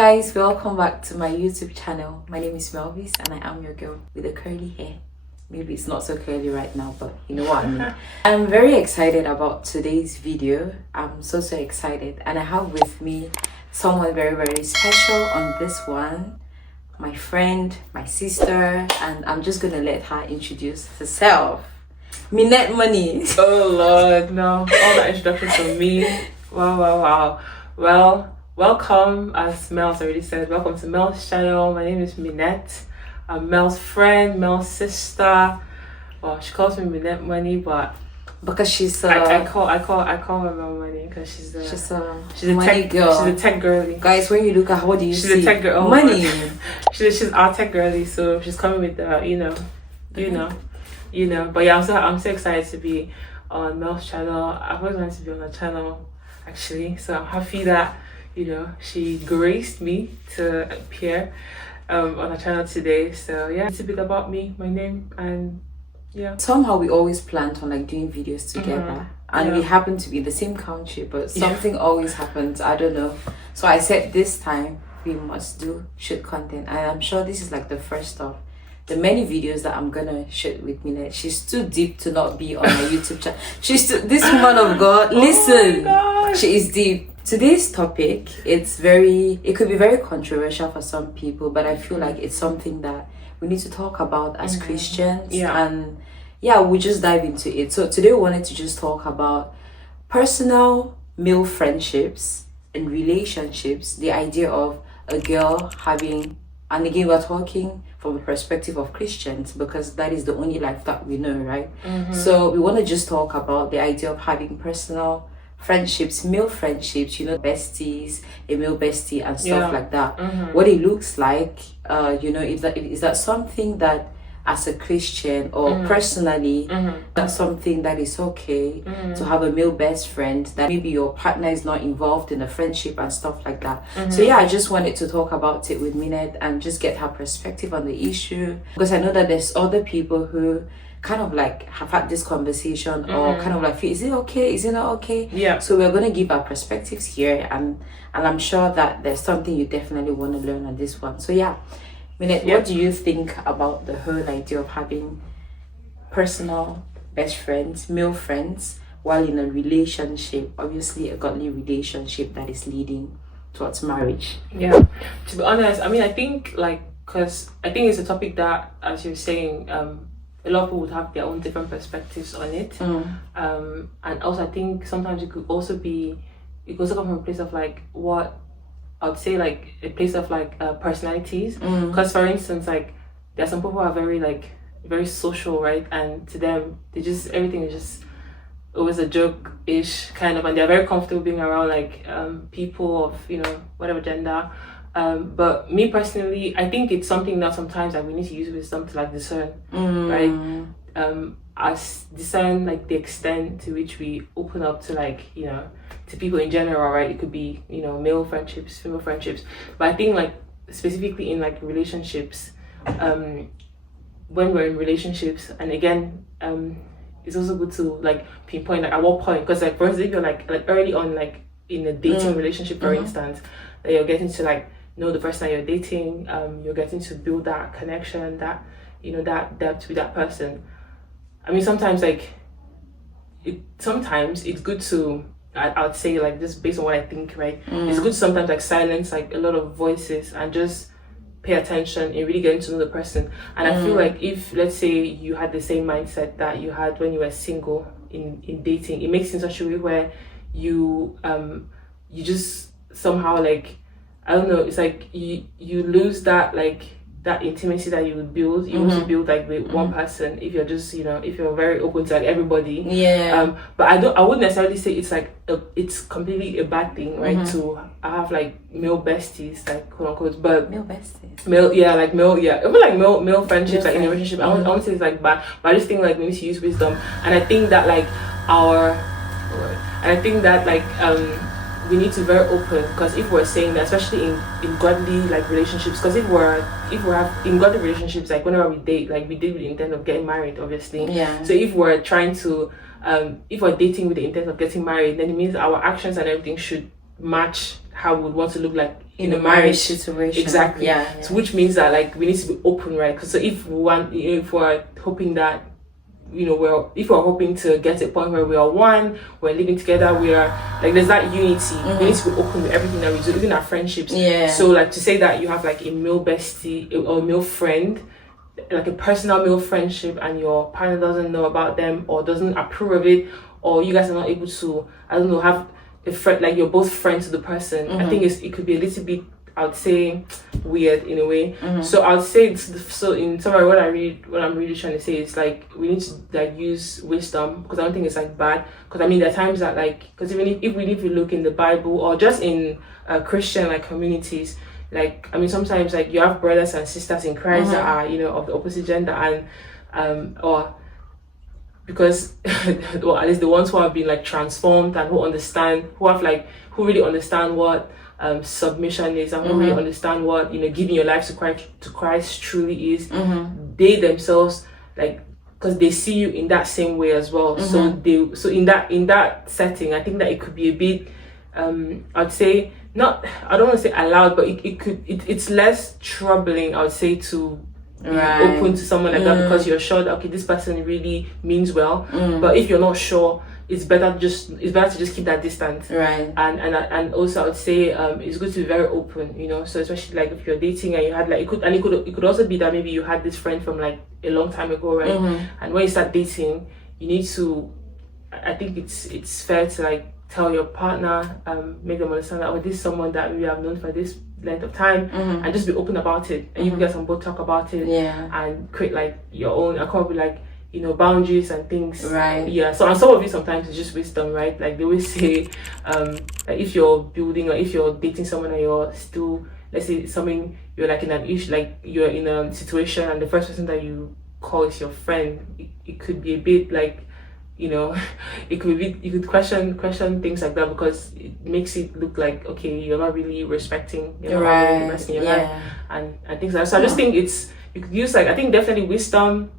guys, welcome back to my YouTube channel. My name is Melvis and I am your girl with the curly hair. Maybe it's not so curly right now, but you know what I mean. I'm very excited about today's video. I'm so excited, and I have with me someone very special on this one. My friend, my sister, and I'm just gonna let her introduce herself. Minette Money. Oh Lord, no. All that introduction from me. Wow. Well, welcome, as Mel's already said, welcome to Mel's channel. My name is Minette. I'm Mel's friend, Mel's sister. Well, she calls me Minette Money, but because she's I call her Mel Money because she's a money tech girl. She's a tech girly. Guys, when you look at her, what do you see? She's a tech girl. Money. she's our tech girly, so she's coming with the you know. But yeah, I'm so excited to be on Mel's channel. I've always wanted to be on the channel, actually. So I'm happy that she graced me to appear on the channel today. So yeah, it's a bit about me, my name, and yeah. Somehow we always planned on like doing videos together, and we happen to be in the same country, but something always happens. I don't know. So I said this time we must shoot content, and I'm sure this is like the first of the many videos that I'm gonna shoot with Minette. She's too deep to not be on my YouTube channel. This woman of God. Listen, she is deep. Today's topic, it could be very controversial for some people, but I feel like it's something that we need to talk about as Christians. And we just dive into it. So today we wanted to just talk about personal male friendships and relationships, the idea of a girl having, and again we're talking from the perspective of Christians because that is the only life that we know, right? So we want to just talk about the idea of having personal friendships, male friendships, besties, a male bestie and stuff like that. What it looks like, is that something that as a Christian or personally, that's something that is okay to have a male best friend, that maybe your partner is not involved in a friendship and stuff like that. So I just wanted to talk about it with Minette and just get her perspective on the issue, because I know that there's other people who kind of like have had this conversation or kind of like feel, is it okay, is it not okay? So we're going to give our perspectives here, and I'm sure that there's something you definitely want to learn on this one. So Minette, what do you think about the whole idea of having personal best friends, male friends, while in a relationship, obviously a godly relationship that is leading towards marriage? To be honest, I think because I think it's a topic that, as you're saying, a lot of people would have their own different perspectives on it. And also I think sometimes it could also come from a place of like what I would say, like a place of like personalities. Because for instance, like there are some people who are very social, right? And to them, everything is just always a joke-ish kind of, and they're very comfortable being around like people of whatever gender. But me personally, I think it's something that sometimes we need to use wisdom to like discern, right? As discern like the extent to which we open up to to people in general, right? It could be male friendships, female friendships, but I think like specifically in like relationships, when we're in relationships, and again, it's also good to like pinpoint like at what point, because like for instance, if you're like early on, like in a dating relationship, for instance, that you're getting to like know the person that you're dating, you're getting to build that connection, that that depth with that person. I mean, sometimes it's good to, I would say, like just based on what I think, right? It's good to sometimes like silence like a lot of voices and just pay attention and really getting to know the person. And I feel like if, let's say, you had the same mindset that you had when you were single in dating, it makes it in such a way where you just somehow like, I don't know, it's like you lose that like that intimacy that you would build. You also build like with one person if you're just if you're very open to like everybody. But I wouldn't necessarily say it's like it's completely a bad thing, right? To have like male besties, like quote unquote, but male besties, even like male friendships, like in a relationship. I won't say it's like bad, but I just think like we need to use wisdom. And I think that we need to be very open, because if we're saying that, especially in godly like relationships, because if we're in godly relationships, like whenever we date with the intent of getting married, obviously. So if we're trying to if we're dating with the intent of getting married, then it means our actions and everything should match how we would want to look like in a marriage situation. Exactly. Yeah. So which means that like we need to be open, right? Because so if we want, if we're hoping that, if we're hoping to get to a point where we are one, we're living together, we are like, there's that unity. We need to be open with everything that we do, even our friendships. Yeah. So like to say that you have like a male bestie or a male friend, like a personal male friendship, and your partner doesn't know about them or doesn't approve of it, or you guys are not able to, I don't know, have a friend, like you're both friends to the person. I think it could be a little bit, I would say, weird in a way. So I would say, so in summary, what I'm really trying to say is like we need to like use wisdom, because I don't think it's like bad. Because I mean, there are times that like, because even if we look in the Bible or just in Christian like communities, like I mean, sometimes like you have brothers and sisters in Christ that are of the opposite gender, and or because or at least the ones who have been like transformed and who really understand what submission is, and who really understand what giving your life to Christ truly is. They themselves, like, because they see you in that same way as well. So in that setting, I think that it could be a bit I'd say, not, I don't want to say allowed, but it's less troubling, I would say, to be open to someone like that, because you're sure that okay, this person really means well. But if you're not sure, it's better to just keep that distance. Right. And also I would say it's good to be very open, so especially like if you're dating and you had like it could also be that maybe you had this friend from like a long time ago, right? And when you start dating, you need to, I think it's fair to like tell your partner, make them understand that, oh, this is someone that we have known for this length of time, and just be open about it, and you guys can both talk about it, and create like your own, I call it like boundaries and things, right? Yeah. So, and some of it sometimes it's just wisdom, right? Like they always say, like if you're building or if you're dating someone and you're still, let's say something, you're like in an issue, like you're in a situation and the first person that you call is your friend, it could be a bit like, it could be, you could question things like that, because it makes it look like, okay, you're not really respecting, you're not really investing your life, and things like that. So I just think you could use like, I think definitely wisdom,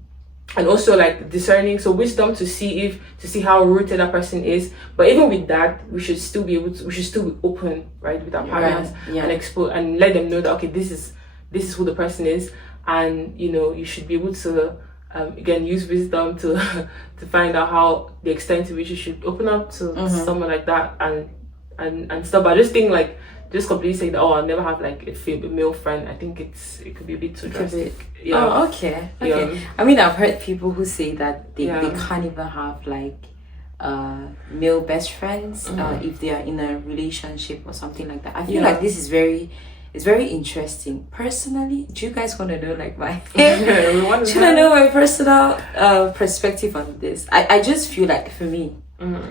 and also like discerning. So wisdom to see how rooted that person is. But even with that, we should still be open, right, with our partners, and expose and let them know that okay, this is who the person is, and you should be able to again use wisdom to find out how the extent to which you should open up to someone like that, and stuff. But I just think like just completely saying that, oh, I'll never have like a male friend, I think it could be a bit too drastic. Oh, okay. I mean, I've heard people who say that they can't even have like male best friends if they are in a relationship or something like that. I feel like this is it's very interesting. Personally, do you guys want to know like my should I know my personal perspective on this? I just feel like for me, when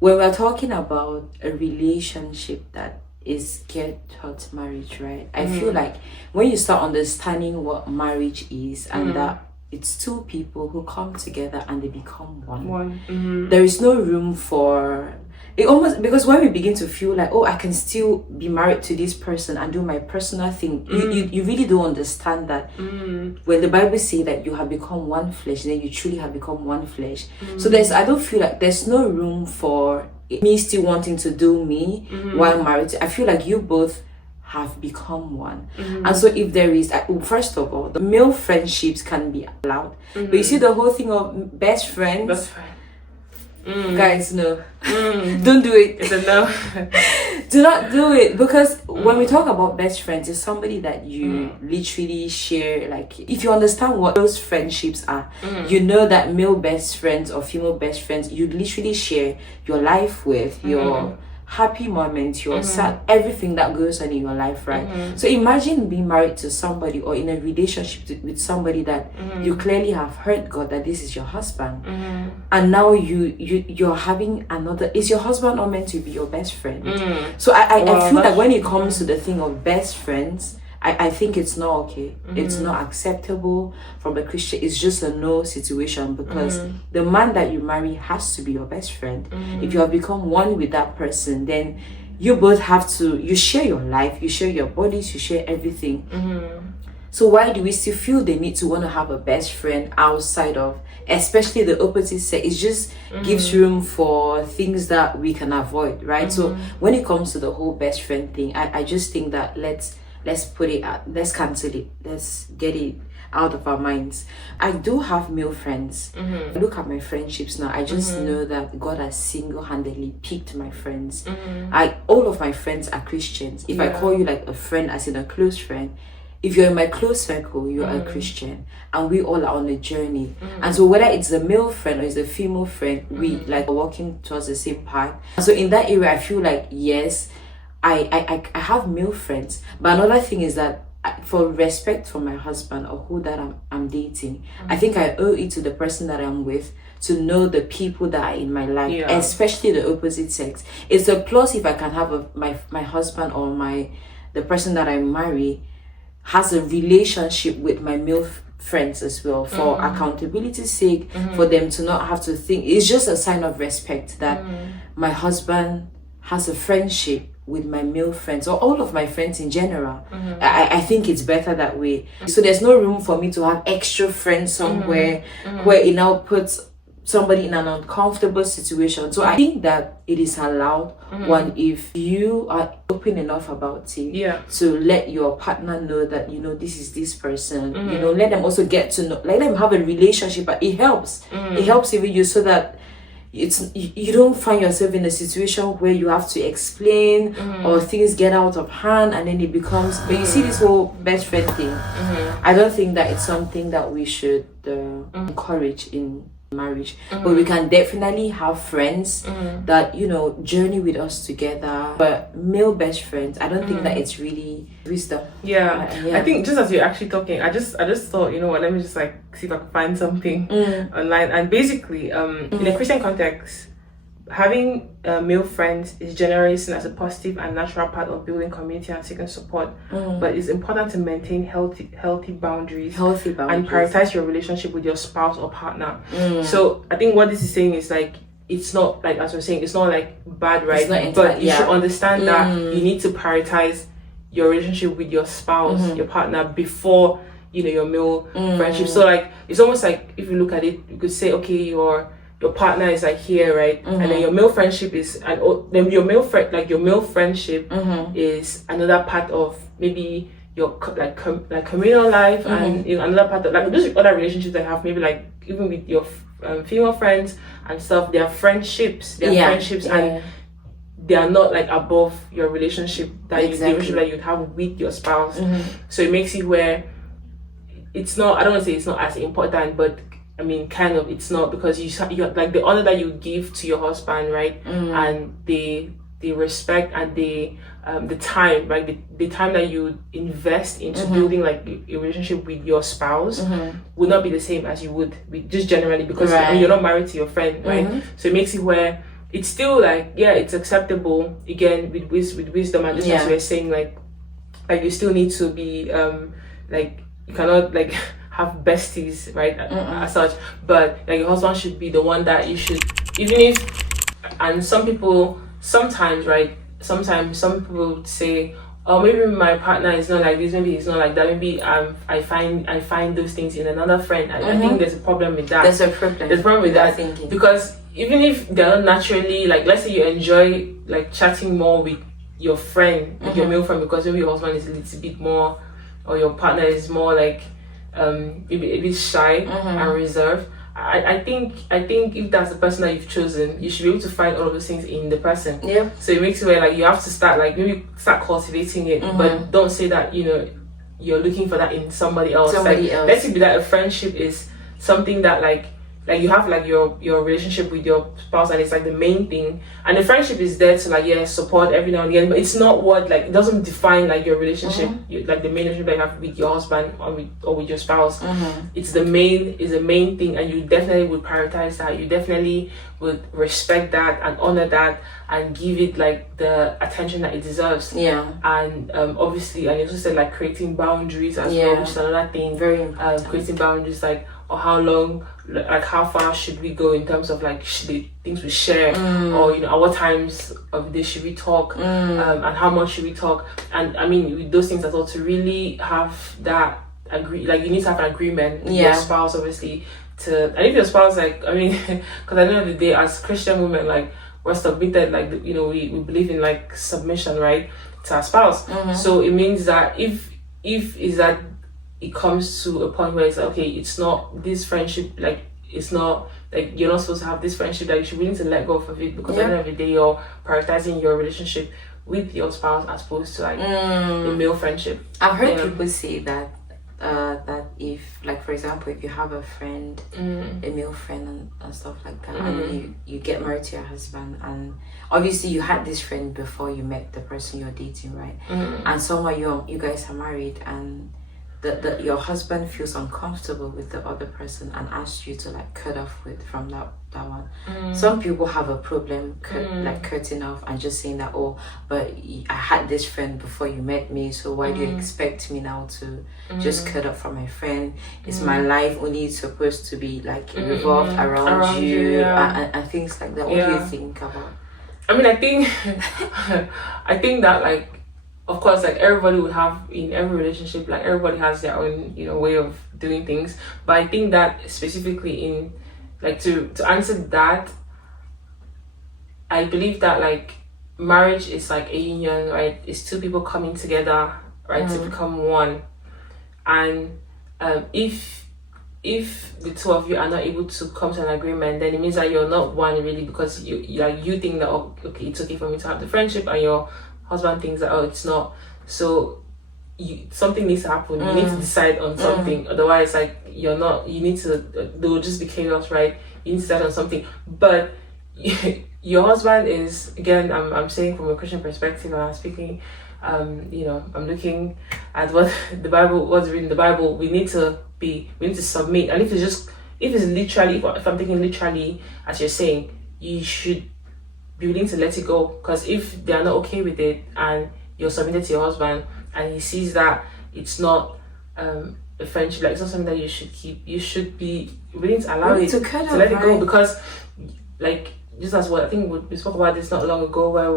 we're talking about a relationship that is geared towards marriage, right? I feel like when you start understanding what marriage is, and that it's two people who come together and they become one. There is no room for it, almost, because when we begin to feel like, oh, I can still be married to this person and do my personal thing, you really don't understand that when the Bible says that you have become one flesh, then you truly have become one flesh. So I don't feel like there's no room for me still wanting to do me while married. I feel like you both have become one. And so if there is, first of all, the male friendships can be allowed, but you see the whole thing of best friends, guys, no. Don't do it. It's a no. Do not do it, because when we talk about best friends, it's somebody that you literally share, like, if you understand what those friendships are, you know that male best friends or female best friends, you literally share your life with, your happy moments, your sad, everything that goes on in your life, right? So imagine being married to somebody or in a relationship with somebody that you clearly have heard God that this is your husband, and now you're having another. Is your husband not meant to be your best friend? So I feel like when it comes to the thing of best friends, I think it's not okay. It's not acceptable from a Christian. It's just a no situation, because the man that you marry has to be your best friend. If you have become one with that person, then you both have to, you share your life, you share your bodies, you share everything. So why do we still feel the need to want to have a best friend outside of, especially the opposite sex? It just gives room for things that we can avoid, right? So when it comes to the whole best friend thing, I just think that let's put it out, let's cancel it, let's get it out of our minds. I do have male friends. Look at my friendships now. I just know that God has single-handedly picked my friends. All of my friends are Christians. If I call you like a friend, as in a close friend, if you're in my close circle, you're a Christian, and we all are on a journey. And so whether it's a male friend or it's a female friend, we like are walking towards the same path. So in that area, I feel like yes, I have male friends. But another thing is that for respect for my husband or who that I'm dating, I think I owe it to the person that I'm with to know the people that are in my life, especially the opposite sex. It's a plus if I can have my husband or the person that I marry has a relationship with my male friends as well, for accountability's sake, for them to not have to think. It's just a sign of respect that my husband has a friendship with my male friends or all of my friends in general. I think it's better that way. So there's no room for me to have extra friends somewhere where it now puts somebody in an uncomfortable situation. So I think that it is allowed one, if you are open enough about it, to let your partner know that this is this person. Let them also get to know, let them have a relationship. But it helps. It helps with you so that you don't find yourself in a situation where you have to explain or things get out of hand and then it becomes. But you see this whole best friend thing. I don't think that it's something that we should encourage in marriage. But we can definitely have friends that journey with us together. But male best friends, I don't think that it's really wisdom. I think just as you're actually talking, I just thought, let me just like see if I can find something online. And basically in a Christian context, having male friends is generally seen as a positive and natural part of building community and seeking support. But it's important to maintain healthy boundaries and prioritize your relationship with your spouse or partner. So I think what this is saying is like, it's not like, as we're saying, it's not like bad, right? But you should understand that you need to prioritize your relationship with your spouse, your partner, before your male friendship. So like, it's almost like, if you look at it, you could say, okay, your partner is like here, right? And then your male friendship is, and then your male friendship is another part of maybe your like communal life, and another part of like those other relationships I have, maybe like even with your female friends and stuff. They are friendships, and they are not like above your relationship that the relationship that you'd have with your spouse. So it makes it where it's not, I don't want to say it's not as important, but I mean, kind of, it's not, because you like the honor that you give to your husband, right? And the respect and the time, right? The time that you invest into building like a relationship with your spouse would not be the same as you would with just generally, because you're not married to your friend, right? So it makes it where it's still like, it's acceptable, again, with wisdom, and just as we're saying, like you still need to be like, you cannot like have besties, right? As such, but like your husband should be the one that you should, even if, and some people sometimes, right? Sometimes some people would say, oh, maybe my partner is not like this, maybe he's not like that, maybe I find those things in another friend. I think there's a problem with that. There's a problem with that thinking, because even if they're not naturally, like, let's say you enjoy like chatting more with your friend, with your male friend, because maybe your husband is a little bit more, or your partner is more like maybe a bit shy and reserved. I think if that's the person that you've chosen, you should be able to find all of those things in the person. So it makes it where like you have to start, like, maybe start cultivating it, but don't say that you're looking for that in somebody else. Let's say that a friendship is something that like you have like your relationship with your spouse, and it's like the main thing, and the friendship is there to like support every now and again, but it's not what, like, it doesn't define like your relationship, like the main relationship that you have with your husband or with your spouse. It's the main thing, and you definitely would prioritize that. You definitely would respect that and honor that and give it like the attention that it deserves. And obviously, and you also said like creating boundaries as well, which is another thing. Very important. Creating boundaries, like, or how long, like how far should we go in terms of like the things we share, or at what times of the day should we talk, and how much should we talk. And I mean, with those things as well, to really have that agree, like you need to have an agreement with Yeah. your spouse, obviously. And if your spouse, like, I mean, because at the end of the day, as Christian women, like, we're submitted, like, you know, we believe in like submission, right, to our spouse. So it means that if is that it comes to a point where it's like, okay, it's not this friendship, like, it's not like you're not supposed to have this friendship, that you should be willing to let go of it, because at the end of the day, you're prioritizing your relationship with your spouse as opposed to like a male friendship. I've heard people say that that if, like, for example, if you have a friend, a male friend and stuff like that, and you get married to your husband, and obviously you had this friend before you met the person you're dating, right? And somehow you guys are married, and your husband feels uncomfortable with the other person and asks you to like cut off from that one. Some people have a problem like cutting off and just saying that, oh, but I had this friend before you met me, so why do you expect me now to just cut off from my friend? Is my life only supposed to be like revolved around you, and things like that? What do you think about? I mean, I think that, like, of course, like, everybody would have, in every relationship, like, everybody has their own, you know, way of doing things. But I think that specifically in, like, to answer that, I believe that, like, marriage is like a union, right? It's two people coming together, right, to become one. And if the two of you are not able to come to an agreement, then it means that you're not one, really, because you think that, oh, okay, it's okay for me to have the friendship, and your husband thinks that, oh, it's not. So something needs to happen. You need to decide on something. Otherwise, like, you're not, you need to, there will just be chaos, right? You need to decide on something. But your husband is, again, I'm saying from a Christian perspective, I'm speaking, you know, I'm looking at what the Bible, what's written in the Bible. We need to submit. And if it's literally, if I'm thinking literally, as you're saying, you should be willing to let it go. Because if they are not okay with it, and you're submitted to your husband, and he sees that it's not a friendship, like, it's not something that you should keep, you should be willing to allow it, to let it go. Because, like, just as what I think we spoke about this not long ago, where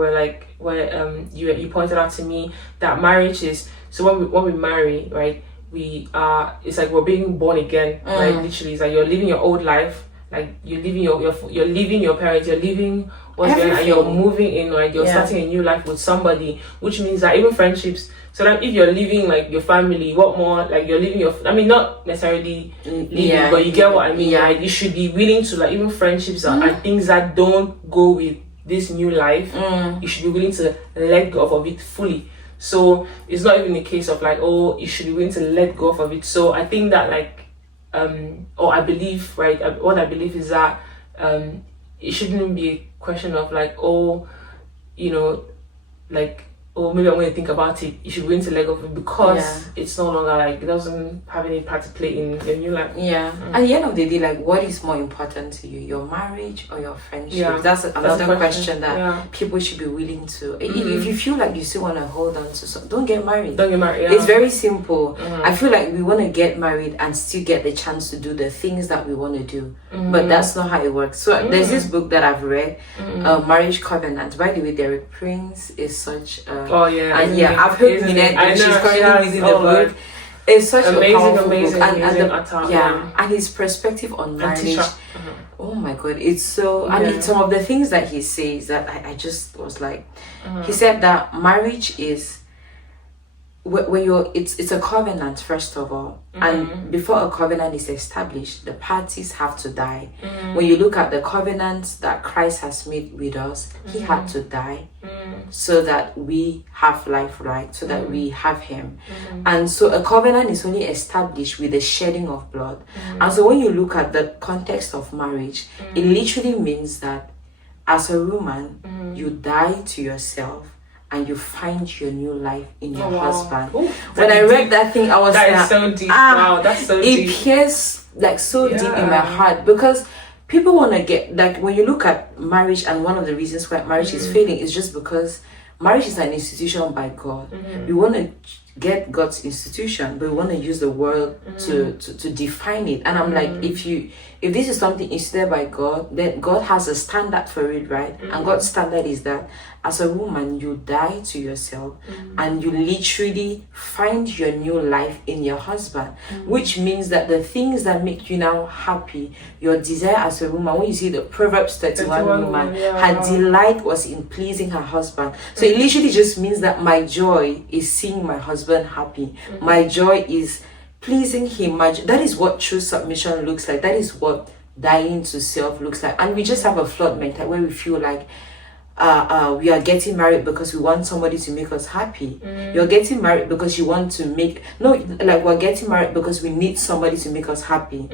you pointed out to me that marriage is, so when we marry, right, it's like we're being born again, right? Literally, it's like you're living your old life, like you're leaving you're leaving your parents, you're leaving what's going on, and you're moving in, like, you're starting a new life with somebody, which means that even friendships, so like, if you're leaving like your family, what more, like, you're leaving I mean, not necessarily leaving, but you get what I mean, right? You should be willing to, like, even friendships and things that don't go with this new life, you should be willing to let go of it fully. So it's not even a case of like, oh, you should be willing to let go of it. So I think that, like, or I believe, right, what I believe is that it shouldn't be a question of like, oh, you know, like, oh, maybe I'm going to think about it. You should be willing to let go of it, because it's no longer, like, it doesn't have any part to play in your new life. At the end of the day, like, what is more important to you, your marriage or your friendship? That's another question that people should be willing to. If you feel like you still want to hold on to something, don't get married. It's very simple. I feel like we want to get married and still get the chance to do the things that we want to do, but that's not how it works. So there's this book that I've read, Marriage Covenant. By the way, Derek Prince is such a and I've heard Minette, she's currently reading the book. It's such a powerful book, and his perspective on marriage. Oh my god, it's so. I mean, some of the things that he says that I just was like, he said that marriage is when it's a covenant, first of all, and before a covenant is established, the parties have to die. When you look at the covenant that Christ has made with us, he had to die so that we have life, right? So that we have him. And so a covenant is only established with the shedding of blood. And so when you look at the context of marriage, it literally means that as a woman, you die to yourself and you find your new life in your husband. Ooh, when I read that thing, I was like, that is so deep. Wow, that's so deep. It pierced like so deep in my heart, because people want to get, like, when you look at marriage, and one of the reasons why marriage is failing is just because marriage is an institution by God. We want to get God's institution, but we want to use the world to define it. And I'm like, if this is something instituted by God, then God has a standard for it, right? And God's standard is that as a woman, you die to yourself and you literally find your new life in your husband, which means that the things that make you now happy, your desire as a woman, when you see the Proverbs 31 woman, her delight was in pleasing her husband. So it literally just means that my joy is seeing my husband happy. My joy is pleasing him. That is what true submission looks like. That is what dying to self looks like. And we just have a flawed mentality where we feel like we are getting married because we want somebody to make us happy. You're getting married because you want to we're getting married because we need somebody to make us happy,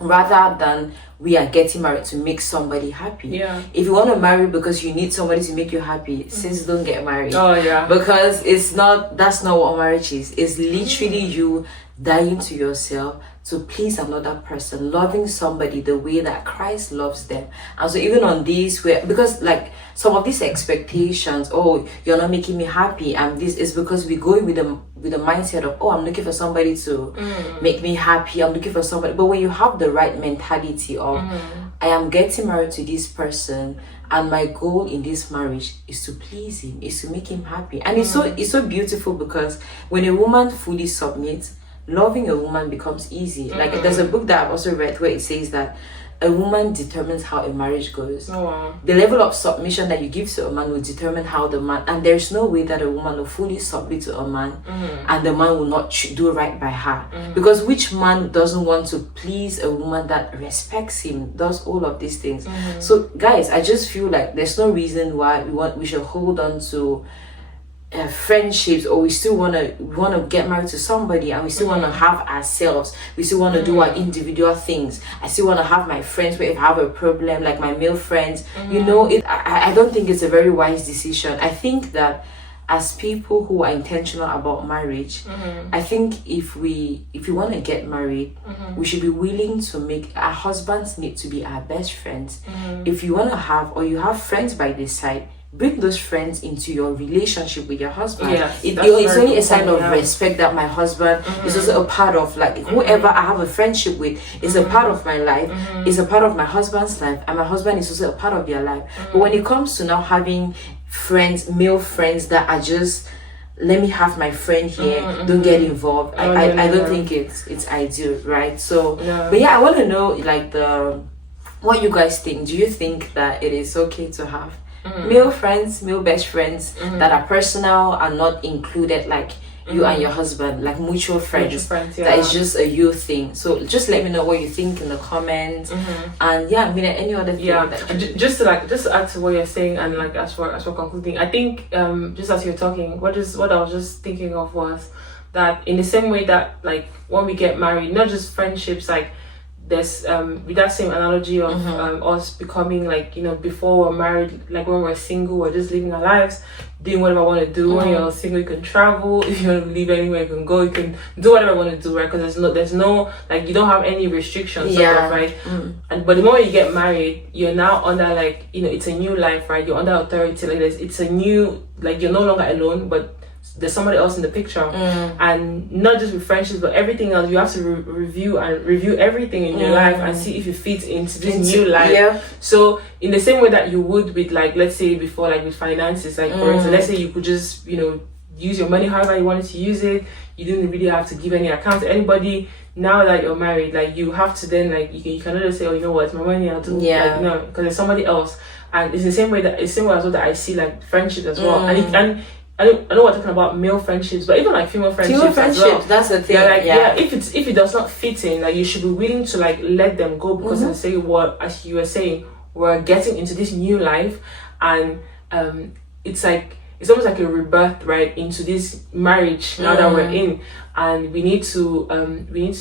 rather than we are getting married to make somebody happy. If you want to marry because you need somebody to make you happy, sis, don't get married. Because that's not what marriage is. It's literally you dying to yourself to please another person, loving somebody the way that Christ loves them. And so even on these, because like some of these expectations, oh, you're not making me happy, and this is because we go with the mindset of, oh, I'm looking for somebody to make me happy, I'm looking for somebody. But when you have the right mentality of, I am getting married to this person, and my goal in this marriage is to please him, is to make him happy. And it's so beautiful, because when a woman fully submits, loving a woman becomes easy. Like there's a book that I've also read where it says that a woman determines how a marriage goes. The level of submission that you give to a man will determine how the man, and there's no way that a woman will fully submit to a man and the man will not do right by her. Because which man doesn't want to please a woman that respects him, does all of these things? So guys, I just feel like there's no reason why we should hold on to friendships, or we still want to get married to somebody and we still want to have ourselves, we still want to do our individual things. I still want to have my friends where if I have a problem, like my male friends, I don't think it's a very wise decision. I think that as people who are intentional about marriage, I think if we want to get married, we should be willing to make our husbands need to be our best friends. If you want to have, or you have friends by this side, bring those friends into your relationship with your husband. It's only a sign of respect that my husband is also a part of, like, whoever I have a friendship with is a part of my life, is a part of my husband's life, and my husband is also a part of their life. But when it comes to now having friends, male friends that are just, let me have my friend here, don't get involved, I don't think it's ideal, right? So but yeah, I want to know, like, what you guys think. Do you think that it is okay to have male friends, male best friends that are personal and not included, like you and your husband, like mutual friends, that is just a you thing? So just let me know what you think in the comments. And yeah, I mean, any other thing that just to add to what you're saying, and like as we're concluding, I think just as you're talking, what I was just thinking of was that in the same way that, like, when we get married, not just friendships, like there's with that same analogy of us becoming, like, before we're married, like when we're single, we're just living our lives, doing whatever I want to do. When you're single, you can travel. If you want to live anywhere, you can go. You can do whatever you want to do, right? Because there's no like, you don't have any restrictions, sort of, right? But the moment you get married, you're now under, like, it's a new life, right? You're under authority. Like it's a new, like, you're no longer alone, but there's somebody else in the picture. And not just with friendships, but everything else. You have to review everything in your life and see if you fit into this new life. So in the same way that you would with, like, let's say before, like with finances, like for instance, let's say you could just use your money however you wanted to use it. You didn't really have to give any account to anybody. Now that you're married, like, you have to then, like, you cannot just say, oh, you know what, it's my money, I'll do. Like, no, because there's somebody else. And it's the same way as well that I see, like, friendship as well. And I know we're talking about male friendships, but even like female friendships as well. That's the thing. If it does not fit in, like, you should be willing to, like, let them go, because as you were saying, we're getting into this new life, and it's almost like a rebirth, right, into this marriage now that we're in, and we need to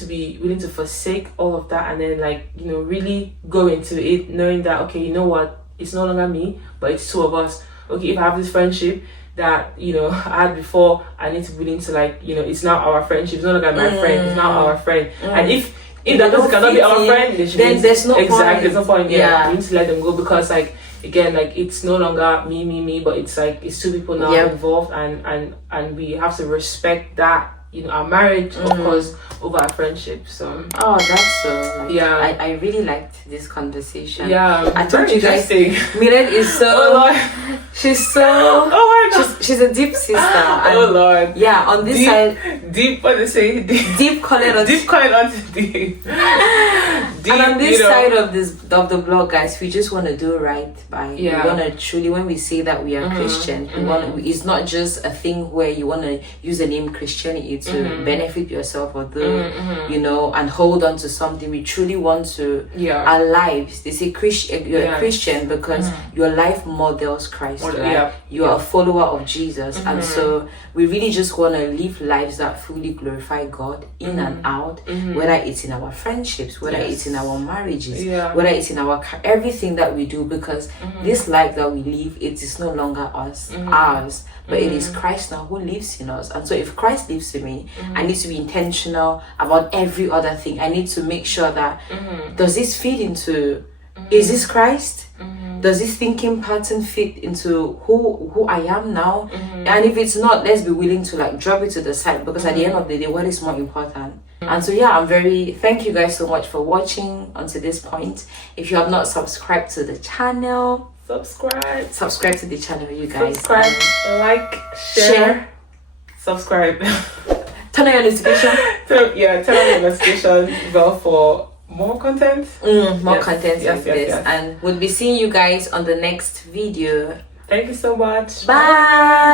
be willing to forsake all of that, and then, like, really go into it knowing that, okay, you know what, it's no longer me, but it's two of us. Okay, if I have this friendship that I had before, I need to be willing to, like, it's now our friendship. It's no longer my friend, it's now our friend. And if that person cannot be our friend, then there's no point. There's no point. We need to let them go, because, like, again, like, it's no longer me, but it's like, it's two people now involved, and we have to respect that our marriage, of course, over our friendship. So oh, that's so yeah, I really liked this conversation. Yeah, I told you guys, Miret is so she's so oh my god, she's a deep sister. And oh lord, yeah, on this side, deep, what they say, deep calling on deep calling on deep. And on this side of the blog, guys, we just want to do right by. We want to truly, when we say that we are Christian, we want. It's not just a thing where you want to use the name Christianity to benefit yourself or and hold on to something. We truly want to our lives. They say you're a Christian because your life models Christ, right? You are a follower of Jesus, and so we really just want to live lives that fully glorify God in and out, whether it's in our friendships, whether it's in our marriages, whether it's in our everything that we do, because this life that we live, it is no longer ours, but it is Christ now who lives in us. And so if Christ lives in me, I need to be intentional about every other thing. I need to make sure that does this fit into is this Christ? Does this thinking pattern fit into who I am now? And if it's not, let's be willing to drop it to the side, because at the end of the day, what is more important? And so thank you guys so much for watching until this point. If you have not subscribed to the channel, subscribe to the channel, you guys. Subscribe, like, share, subscribe. Turn on your notification. Turn on your notification bell for more content. More content like this. And we'll be seeing you guys on the next video. Thank you so much. Bye.